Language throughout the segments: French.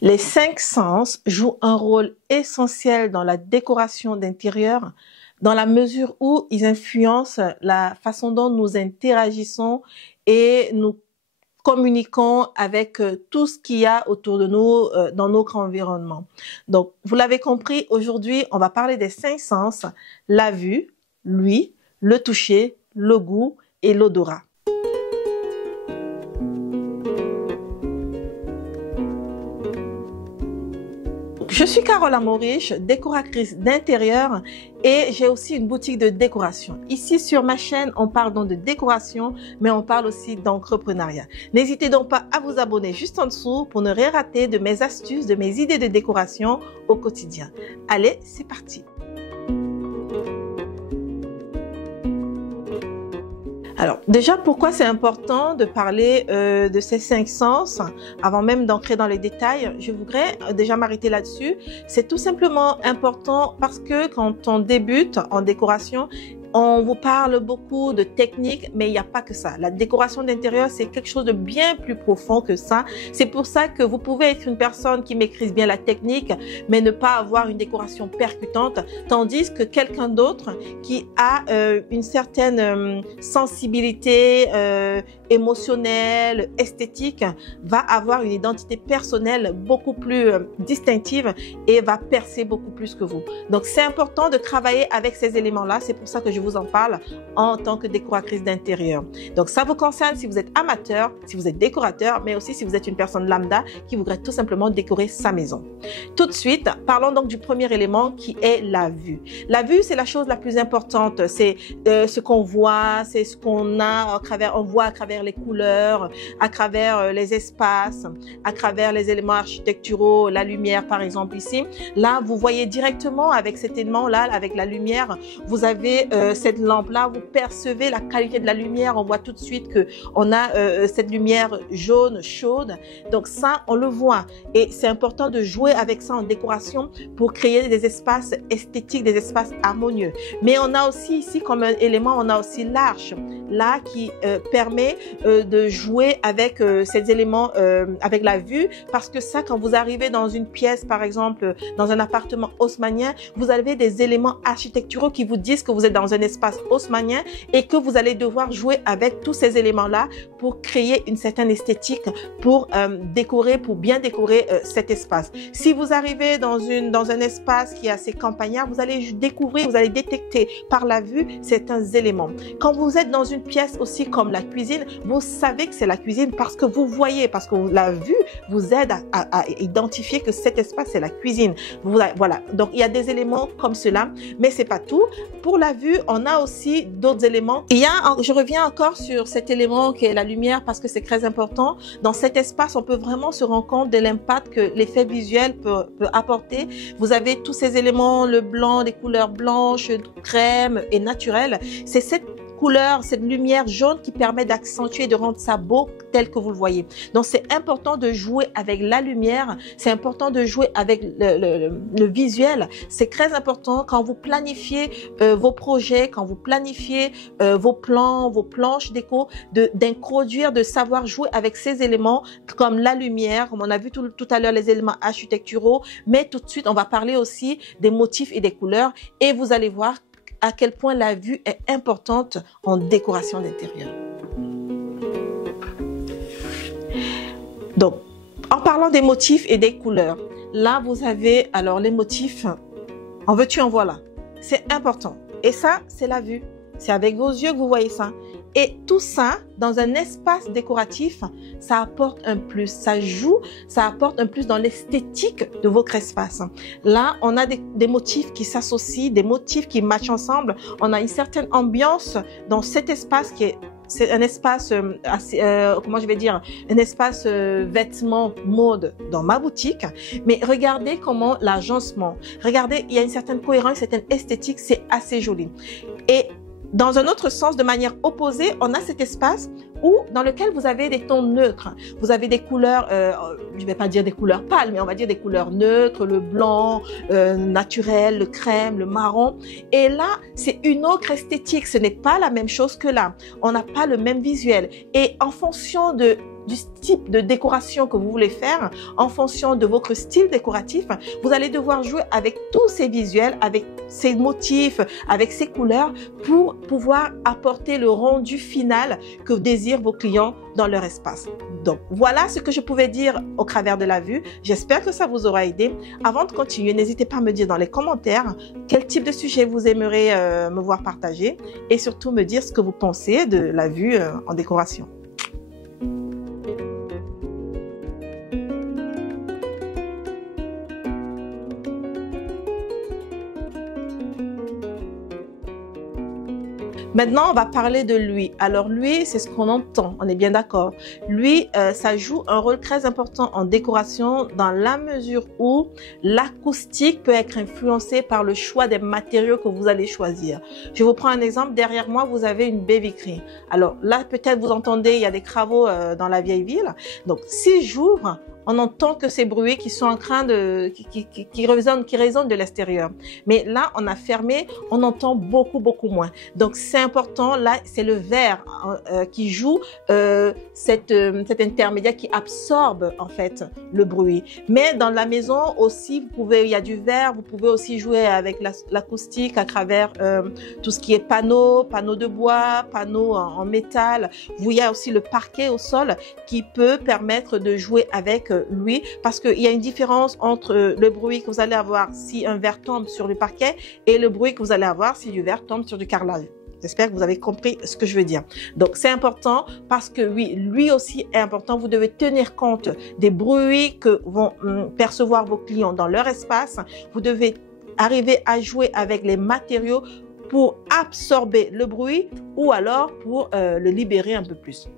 Les cinq sens jouent un rôle essentiel dans la décoration d'intérieur, dans la mesure où ils influencent la façon dont nous interagissons et nous communiquons avec tout ce qu'il y a autour de nous dans notre environnement. Donc, vous l'avez compris, aujourd'hui, on va parler des cinq sens: la vue, l'ouïe, le toucher, le goût et l'odorat. Je suis Carole Amorich, décoratrice d'intérieur, et j'ai aussi une boutique de décoration. Ici sur ma chaîne, on parle donc de décoration, mais on parle aussi d'entrepreneuriat. N'hésitez donc pas à vous abonner juste en dessous pour ne rien rater de mes astuces, de mes idées de décoration au quotidien. Allez, c'est parti! Alors, déjà, pourquoi c'est important de parler de ces cinq sens avant même d'entrer dans les détails? Je voudrais déjà m'arrêter là-dessus. C'est tout simplement important parce que quand on débute en décoration, on vous parle beaucoup de technique, mais il n'y a pas que ça. La décoration d'intérieur, c'est quelque chose de bien plus profond que ça. C'est pour ça que vous pouvez être une personne qui maîtrise bien la technique, mais ne pas avoir une décoration percutante, tandis que quelqu'un d'autre qui a une certaine sensibilité émotionnelle, esthétique, va avoir une identité personnelle beaucoup plus distinctive et va percer beaucoup plus que vous. Donc, c'est important de travailler avec ces éléments-là. C'est pour ça que je vous en parle en tant que décoratrice d'intérieur. Donc, ça vous concerne si vous êtes amateur, si vous êtes décorateur, mais aussi si vous êtes une personne lambda qui voudrait tout simplement décorer sa maison. Tout de suite, parlons donc du premier élément qui est la vue. La vue, c'est la chose la plus importante. C'est ce qu'on voit, c'est ce qu'on a à travers, on voit à travers les couleurs, à travers les espaces, à travers les éléments architecturaux, la lumière par exemple ici. Là, vous voyez directement avec cet élément-là, avec la lumière, vous avez cette lampe-là, vous percevez la qualité de la lumière, on voit tout de suite que on a cette lumière jaune, chaude. Donc ça, on le voit. Et c'est important de jouer avec ça en décoration pour créer des espaces esthétiques, des espaces harmonieux. Mais on a aussi ici comme un élément, on a aussi l'arche, là qui permet de jouer avec ces éléments, avec la vue, parce que ça, quand vous arrivez dans une pièce, par exemple, dans un appartement haussmannien, vous avez des éléments architecturaux qui vous disent que vous êtes dans un espace haussmannien et que vous allez devoir jouer avec tous ces éléments-là pour créer une certaine esthétique, pour décorer, pour bien décorer cet espace. Si vous arrivez dans un espace qui est assez campagnard, vous allez découvrir, vous allez détecter par la vue certains éléments. Quand vous êtes dans une pièce aussi comme la cuisine, vous savez que c'est la cuisine parce que vous voyez, parce que la vue vous aide à identifier que cet espace c'est la cuisine. Voilà, donc il y a des éléments comme cela, mais c'est pas tout. Pour la vue, on a aussi d'autres éléments. Je reviens encore sur cet élément qui est la lumière parce que c'est très important. Dans cet espace, on peut vraiment se rendre compte de l'impact que l'effet visuel peut apporter. Vous avez tous ces éléments, le blanc, des couleurs blanches, crème et naturelles. C'est cette couleur, cette lumière jaune qui permet d'accentuer, de rendre ça beau tel que vous le voyez. Donc, c'est important de jouer avec la lumière. C'est important de jouer avec le visuel. C'est très important quand vous planifiez vos projets, quand vous planifiez vos plans, vos planches déco, d'introduire, de savoir jouer avec ces éléments comme la lumière, comme on a vu tout à l'heure les éléments architecturaux. Mais tout de suite, on va parler aussi des motifs et des couleurs et vous allez voir à quel point la vue est importante en décoration d'intérieur. Donc, en parlant des motifs et des couleurs, là, vous avez alors les motifs, en veux-tu, en voilà. C'est important. Et ça, c'est la vue. C'est avec vos yeux que vous voyez ça. Et tout ça, dans un espace décoratif, ça apporte un plus. Ça joue, ça apporte un plus dans l'esthétique de votre espace. Là, on a des motifs qui s'associent, des motifs qui matchent ensemble. On a une certaine ambiance dans cet espace qui est... C'est un espace assez, comment je vais dire, un espace vêtements mode dans ma boutique. Mais regardez comment l'agencement, regardez, il y a une certaine cohérence, une certaine esthétique, c'est assez joli. Et dans un autre sens, de manière opposée, on a cet espace dans lequel vous avez des tons neutres. Vous avez des couleurs, je vais pas dire des couleurs pâles, mais on va dire des couleurs neutres, le blanc, naturel, le crème, le marron. Et là, c'est une autre esthétique. Ce n'est pas la même chose que là. On n'a pas le même visuel. Et en fonction de du type de décoration que vous voulez faire, en fonction de votre style décoratif, vous allez devoir jouer avec tous ces visuels, avec ces motifs, avec ces couleurs pour pouvoir apporter le rendu final que désirent vos clients dans leur espace. Donc, voilà ce que je pouvais dire au travers de la vue. J'espère que ça vous aura aidé. Avant de continuer, n'hésitez pas à me dire dans les commentaires quel type de sujet vous aimeriez me voir partager et surtout me dire ce que vous pensez de la vue en décoration. Maintenant, on va parler de l'huile. Alors, l'huile, c'est ce qu'on entend, on est bien d'accord. L'huile, ça joue un rôle très important en décoration dans la mesure où l'acoustique peut être influencée par le choix des matériaux que vous allez choisir. Je vous prends un exemple. Derrière moi, vous avez une baie vitrée. Alors là, peut-être vous entendez, il y a des travaux dans la vieille ville. Donc, si j'ouvre, on entend que ces bruits qui sont en train de, qui résonnent de l'extérieur. Mais là, on a fermé, on entend beaucoup moins. Donc, c'est important. Là, c'est le verre qui joue cet intermédiaire qui absorbe en fait le bruit. Mais dans la maison aussi, vous pouvez, il y a du verre. Vous pouvez aussi jouer avec l'acoustique à travers tout ce qui est panneaux de bois, panneaux en métal. Il y a aussi le parquet au sol qui peut permettre de jouer avec lui, parce qu'il y a une différence entre le bruit que vous allez avoir si un verre tombe sur le parquet et le bruit que vous allez avoir si du verre tombe sur du carrelage. J'espère que vous avez compris ce que je veux dire. Donc, c'est important parce que oui, lui aussi est important. Vous devez tenir compte des bruits que vont percevoir vos clients dans leur espace. Vous devez arriver à jouer avec les matériaux pour absorber le bruit ou alors pour le libérer un peu plus.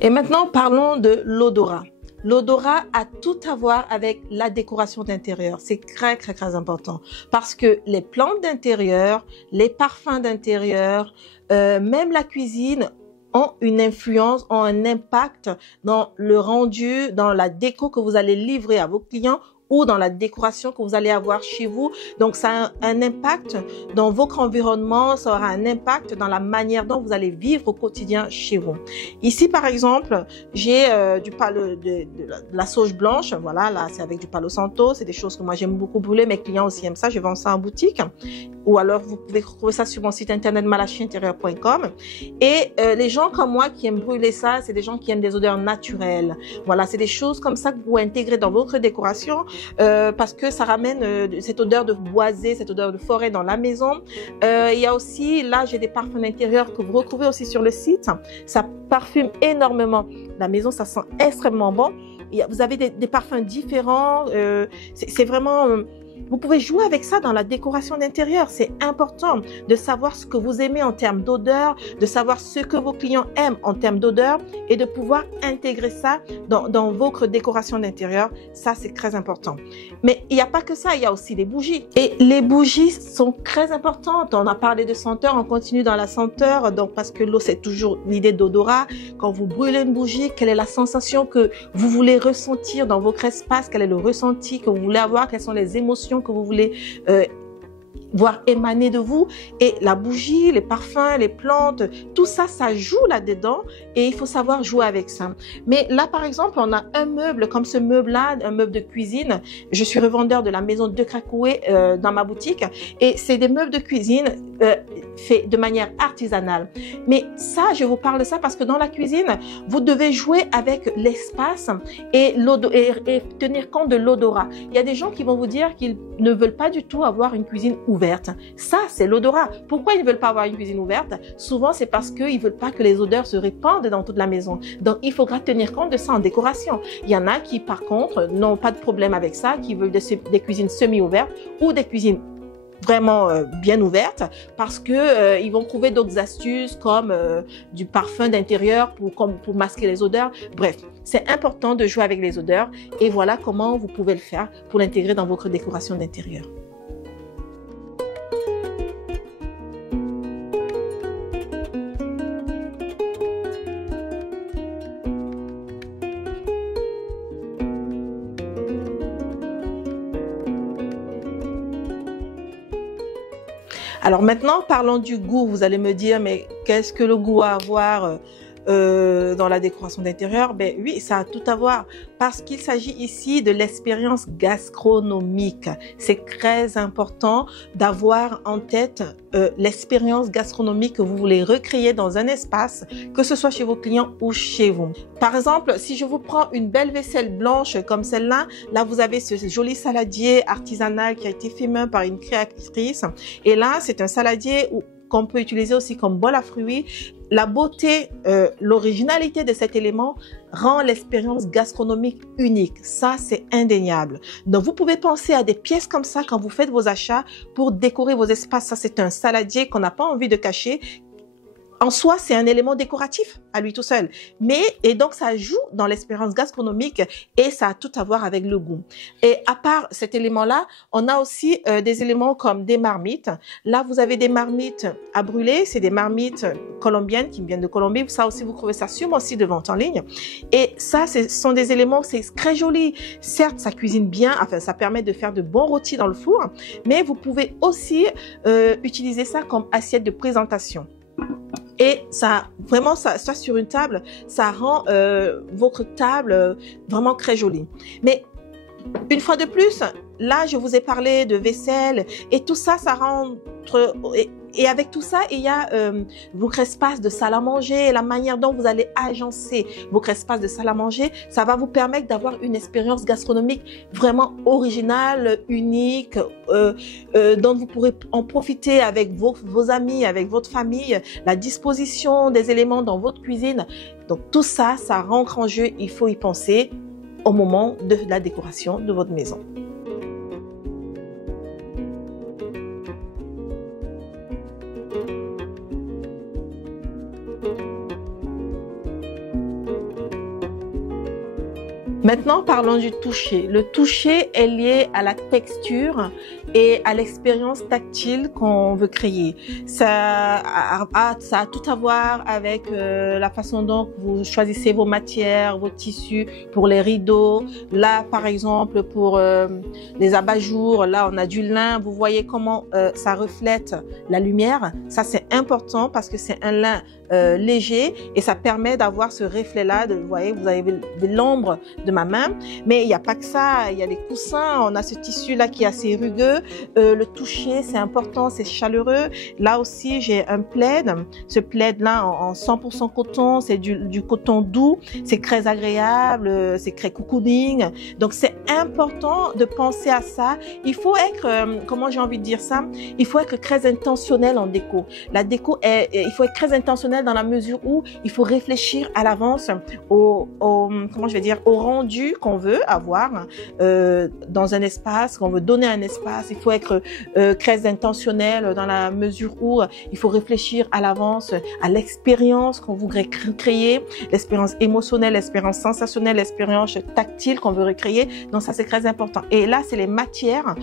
Et maintenant, parlons de l'odorat. L'odorat a tout à voir avec la décoration d'intérieur. C'est très important parce que les plantes d'intérieur, les parfums d'intérieur, même la cuisine ont une influence, ont un impact dans le rendu, dans la déco que vous allez livrer à vos clients ou dans la décoration que vous allez avoir chez vous. Donc, ça a un impact dans votre environnement, ça aura un impact dans la manière dont vous allez vivre au quotidien chez vous. Ici, par exemple, j'ai de la sauge blanche. Voilà, là, c'est avec du Palo Santo. C'est des choses que moi, j'aime beaucoup brûler. Mes clients aussi aiment ça. Je vends ça en boutique. Ou alors, vous pouvez trouver ça sur mon site internet malachiintérieur.com. Et les gens comme moi qui aiment brûler ça, c'est des gens qui aiment des odeurs naturelles. Voilà, c'est des choses comme ça que vous intégrez dans votre décoration. Parce que ça ramène cette odeur de boisé, cette odeur de forêt dans la maison. Il y a aussi, là, j'ai des parfums d'intérieur que vous retrouvez aussi sur le site. Ça parfume énormément la maison, ça sent extrêmement bon. Vous avez des parfums différents. C'est vraiment... Vous pouvez jouer avec ça dans la décoration d'intérieur. C'est important de savoir ce que vous aimez en termes d'odeur, de savoir ce que vos clients aiment en termes d'odeur et de pouvoir intégrer ça dans votre décoration d'intérieur. Ça, c'est très important. Mais il n'y a pas que ça, il y a aussi les bougies. Et les bougies sont très importantes. On a parlé de senteur, on continue dans la senteur. Donc, parce que l'eau, c'est toujours l'idée d'odorat. Quand vous brûlez une bougie, quelle est la sensation que vous voulez ressentir dans votre espace? Quel est le ressenti que vous voulez avoir? Quelles sont les émotions que vous voulez voir émaner de vous? Et la bougie, les parfums, les plantes, tout ça, ça joue là-dedans et il faut savoir jouer avec ça. Mais là, par exemple, on a un meuble comme ce meuble-là, un meuble de cuisine. Je suis revendeur de la maison de Krakoué dans ma boutique et c'est des meubles de cuisine faits de manière artisanale. Mais ça, je vous parle de ça parce que dans la cuisine, vous devez jouer avec l'espace et tenir compte de l'odorat. Il y a des gens qui vont vous dire qu'ils ne veulent pas du tout avoir une cuisine ouverte. Ça, c'est l'odorat. Pourquoi ils ne veulent pas avoir une cuisine ouverte? Souvent, c'est parce qu'ils ne veulent pas que les odeurs se répandent dans toute la maison. Donc, il faudra tenir compte de ça en décoration. Il y en a qui, par contre, n'ont pas de problème avec ça, qui veulent des cuisines semi-ouvertes ou des cuisines vraiment bien ouvertes parce que ils vont trouver d'autres astuces comme du parfum d'intérieur pour masquer les odeurs. Bref, c'est important de jouer avec les odeurs et voilà comment vous pouvez le faire pour l'intégrer dans votre décoration d'intérieur. Alors maintenant, parlons du goût. Vous allez me dire, mais qu'est-ce que le goût a à voir dans la décoration d'intérieur? Ben oui, ça a tout à voir parce qu'il s'agit ici de l'expérience gastronomique. C'est très important d'avoir en tête l'expérience gastronomique que vous voulez recréer dans un espace, que ce soit chez vos clients ou chez vous. Par exemple, si je vous prends une belle vaisselle blanche comme celle-là, là vous avez ce joli saladier artisanal qui a été fait main par une créatrice. Et là, c'est un saladier qu'on peut utiliser aussi comme bol à fruits. La beauté, l'originalité de cet élément rend l'expérience gastronomique unique. Ça, c'est indéniable. Donc, vous pouvez penser à des pièces comme ça quand vous faites vos achats pour décorer vos espaces. Ça, c'est un saladier qu'on n'a pas envie de cacher. En soi, c'est un élément décoratif à lui tout seul. Et donc, ça joue dans l'expérience gastronomique et ça a tout à voir avec le goût. Et à part cet élément-là, on a aussi des éléments comme des marmites. Là, vous avez des marmites à brûler. C'est des marmites colombiennes qui viennent de Colombie. Ça aussi, vous trouvez ça sur mon site de vente en ligne. Et ça, ce sont des éléments, c'est très joli. Certes, ça cuisine bien. Enfin, ça permet de faire de bons rôtis dans le four. Mais vous pouvez aussi utiliser ça comme assiette de présentation. Et ça, vraiment, ça sur une table, ça rend votre table vraiment très jolie. Mais une fois de plus, là, je vous ai parlé de vaisselle et tout ça, ça rentre... Et avec tout ça, il y a votre espace de salle à manger, la manière dont vous allez agencer votre espace de salle à manger, ça va vous permettre d'avoir une expérience gastronomique vraiment originale, unique, dont vous pourrez en profiter avec vos amis, avec votre famille, la disposition des éléments dans votre cuisine. Donc tout ça, ça rentre en jeu, il faut y penser au moment de la décoration de votre maison. Maintenant, parlons du toucher. Le toucher est lié à la texture et à l'expérience tactile qu'on veut créer. Ça a tout à voir avec la façon dont vous choisissez vos matières, vos tissus pour les rideaux. Là, par exemple, pour les abat-jours, là, on a du lin. Vous voyez comment ça reflète la lumière. Ça, c'est important parce que c'est un lin léger et ça permet d'avoir ce reflet-là. Vous voyez, vous avez de l'ombre de ma main, mais il n'y a pas que ça, il y a des coussins, on a ce tissu-là qui est assez rugueux, le toucher, c'est important, c'est chaleureux. Là aussi, j'ai un plaid, ce plaid-là en 100% coton, c'est du coton doux, c'est très agréable, c'est très cocooning, donc c'est important de penser à ça. Il faut être, comment j'ai envie de dire ça, il faut être très intentionnel en déco. La déco, il faut être très intentionnel dans la mesure où il faut réfléchir à l'avance comment je vais dire, au rendu qu'on veut avoir dans un espace, qu'on veut donner un espace. Il faut être très intentionnel dans la mesure où il faut réfléchir à l'avance à l'expérience qu'on voudrait créer, l'expérience émotionnelle, l'expérience sensationnelle, l'expérience tactile qu'on veut recréer. Donc ça, c'est très important. Et là, c'est les matières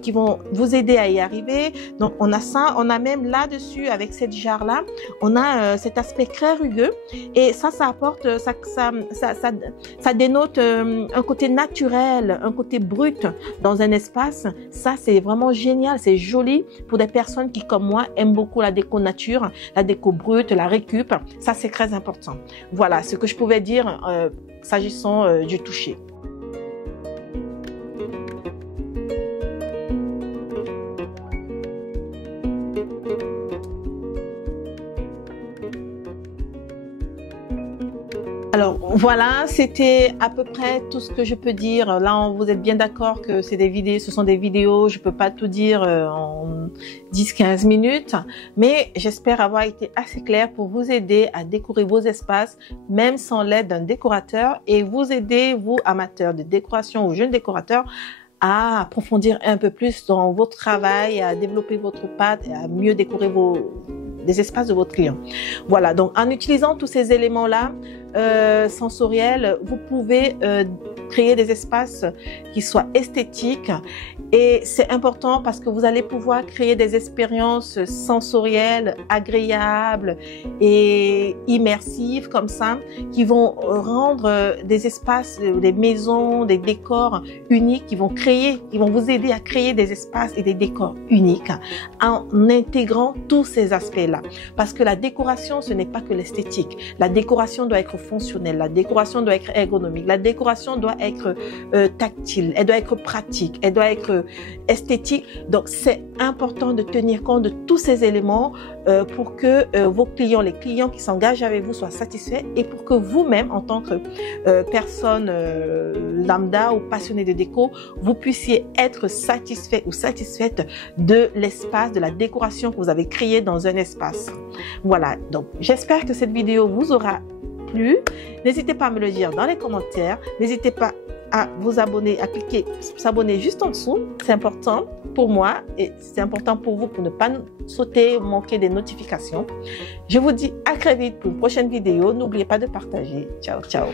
qui vont vous aider à y arriver. Donc on a ça, on a même là-dessus, avec cette jarre-là, on a cet aspect très rugueux et ça apporte, ça dénote un côté naturel, un côté brut dans un espace. Ça, c'est vraiment génial, c'est joli pour des personnes qui, comme moi, aiment beaucoup la déco nature, la déco brute, la récup. Ça, c'est très important. Voilà ce que je pouvais dire s'agissant du toucher. Alors voilà, c'était à peu près tout ce que je peux dire. Là, vous êtes bien d'accord que c'est des vidéos, ce sont des vidéos, je peux pas tout dire en 10-15 minutes, mais j'espère avoir été assez claire pour vous aider à décorer vos espaces, même sans l'aide d'un décorateur, et vous aider, vous amateurs de décoration ou jeunes décorateurs, à approfondir un peu plus dans votre travail, à développer votre patte et à mieux décorer les espaces de votre client. Voilà, donc en utilisant tous ces éléments-là, sensoriel, vous pouvez créer des espaces qui soient esthétiques, et c'est important parce que vous allez pouvoir créer des expériences sensorielles agréables et immersives comme ça, qui vont rendre des espaces, des maisons, des décors uniques, qui vont vous aider à créer des espaces et des décors uniques en intégrant tous ces aspects-là. Parce que la décoration, ce n'est pas que l'esthétique. La décoration doit être fonctionnelle, la décoration doit être ergonomique, la décoration doit être tactile, elle doit être pratique, elle doit être esthétique. Donc, c'est important de tenir compte de tous ces éléments pour que vos clients, les clients qui s'engagent avec vous soient satisfaits, et pour que vous-même, en tant que personne lambda ou passionnée de déco, vous puissiez être satisfait ou satisfaite de l'espace, de la décoration que vous avez créée dans un espace. Voilà, donc j'espère que cette vidéo vous aura plu. N'hésitez pas à me le dire dans les commentaires. N'hésitez pas à vous abonner, à cliquer s'abonner juste en dessous. C'est important pour moi et c'est important pour vous pour ne pas sauter, manquer des notifications. Je vous dis à très vite pour une prochaine vidéo. N'oubliez pas de partager. Ciao, ciao.